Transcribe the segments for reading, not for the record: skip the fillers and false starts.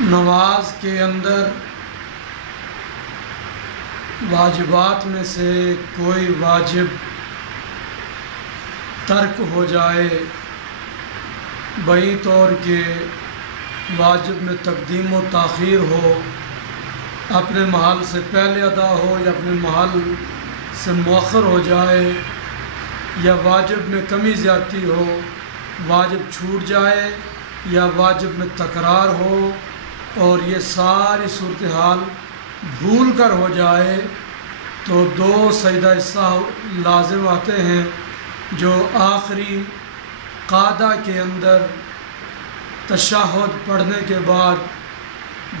نماز کے اندر واجبات میں سے کوئی واجب ترک ہو جائے، بعین طور کے واجب میں تقدیم و تاخیر ہو، اپنے محل سے پہلے ادا ہو یا اپنے محل سے مؤخر ہو جائے، یا واجب میں کمی زیادتی ہو، واجب چھوٹ جائے یا واجب میں تکرار ہو، اور یہ ساری صورتحال بھول کر ہو جائے تو دو سجدہ سہو لازم آتے ہیں، جو آخری قعدہ کے اندر تشہد پڑھنے کے بعد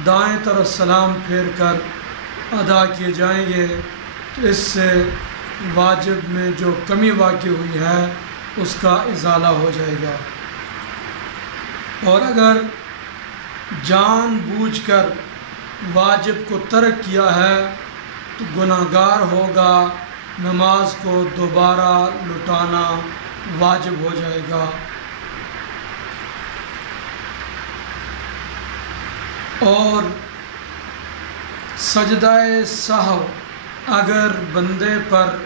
دائیں طرف سلام پھیر کر ادا کیے جائیں گے، تو اس سے واجب میں جو کمی واقع ہوئی ہے اس کا ازالہ ہو جائے گا۔ اور اگر جان بوجھ کر واجب کو ترک کیا ہے تو گناہ گار ہوگا، نماز کو دوبارہ لوٹانا واجب ہو جائے گا۔ اور سجدہ سہو اگر بندے پر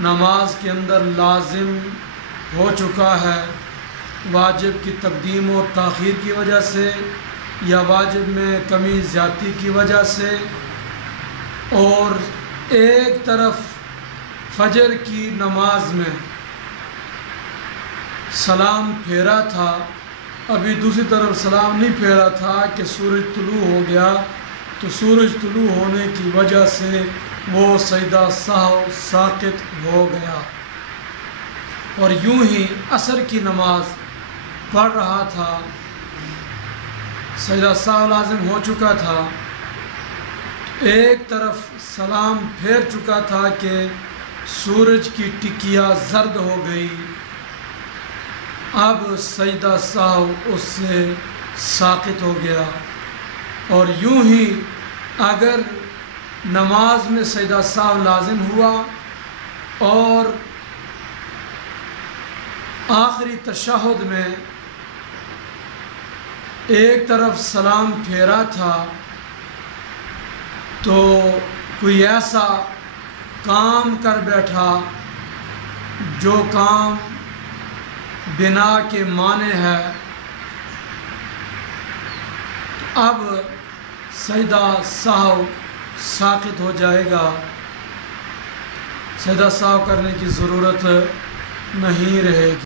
نماز کے اندر لازم ہو چکا ہے، واجب کی تقدیم و تاخیر کی وجہ سے یا واجب میں کمی زیادتی کی وجہ سے، اور ایک طرف فجر کی نماز میں سلام پھیرا تھا، ابھی دوسری طرف سلام نہیں پھیرا تھا کہ سورج طلوع ہو گیا، تو سورج طلوع ہونے کی وجہ سے وہ سجدہ سہو ساقط ہو گیا۔ اور یوں ہی عصر کی نماز پڑھ رہا تھا، سجدہ سہو لازم ہو چکا تھا، ایک طرف سلام پھیر چکا تھا کہ سورج کی ٹکیا زرد ہو گئی، اب سجدہ سہو اس سے ساقط ہو گیا۔ اور یوں ہی اگر نماز میں سجدہ سہو لازم ہوا اور آخری تشہد میں ایک طرف سلام پھیرا تھا، تو کوئی ایسا کام کر بیٹھا جو کام بنا کے معنی ہے، اب سجدہ سہو ساقط ہو جائے گا، سجدہ سہو کرنے کی ضرورت نہیں رہے گی۔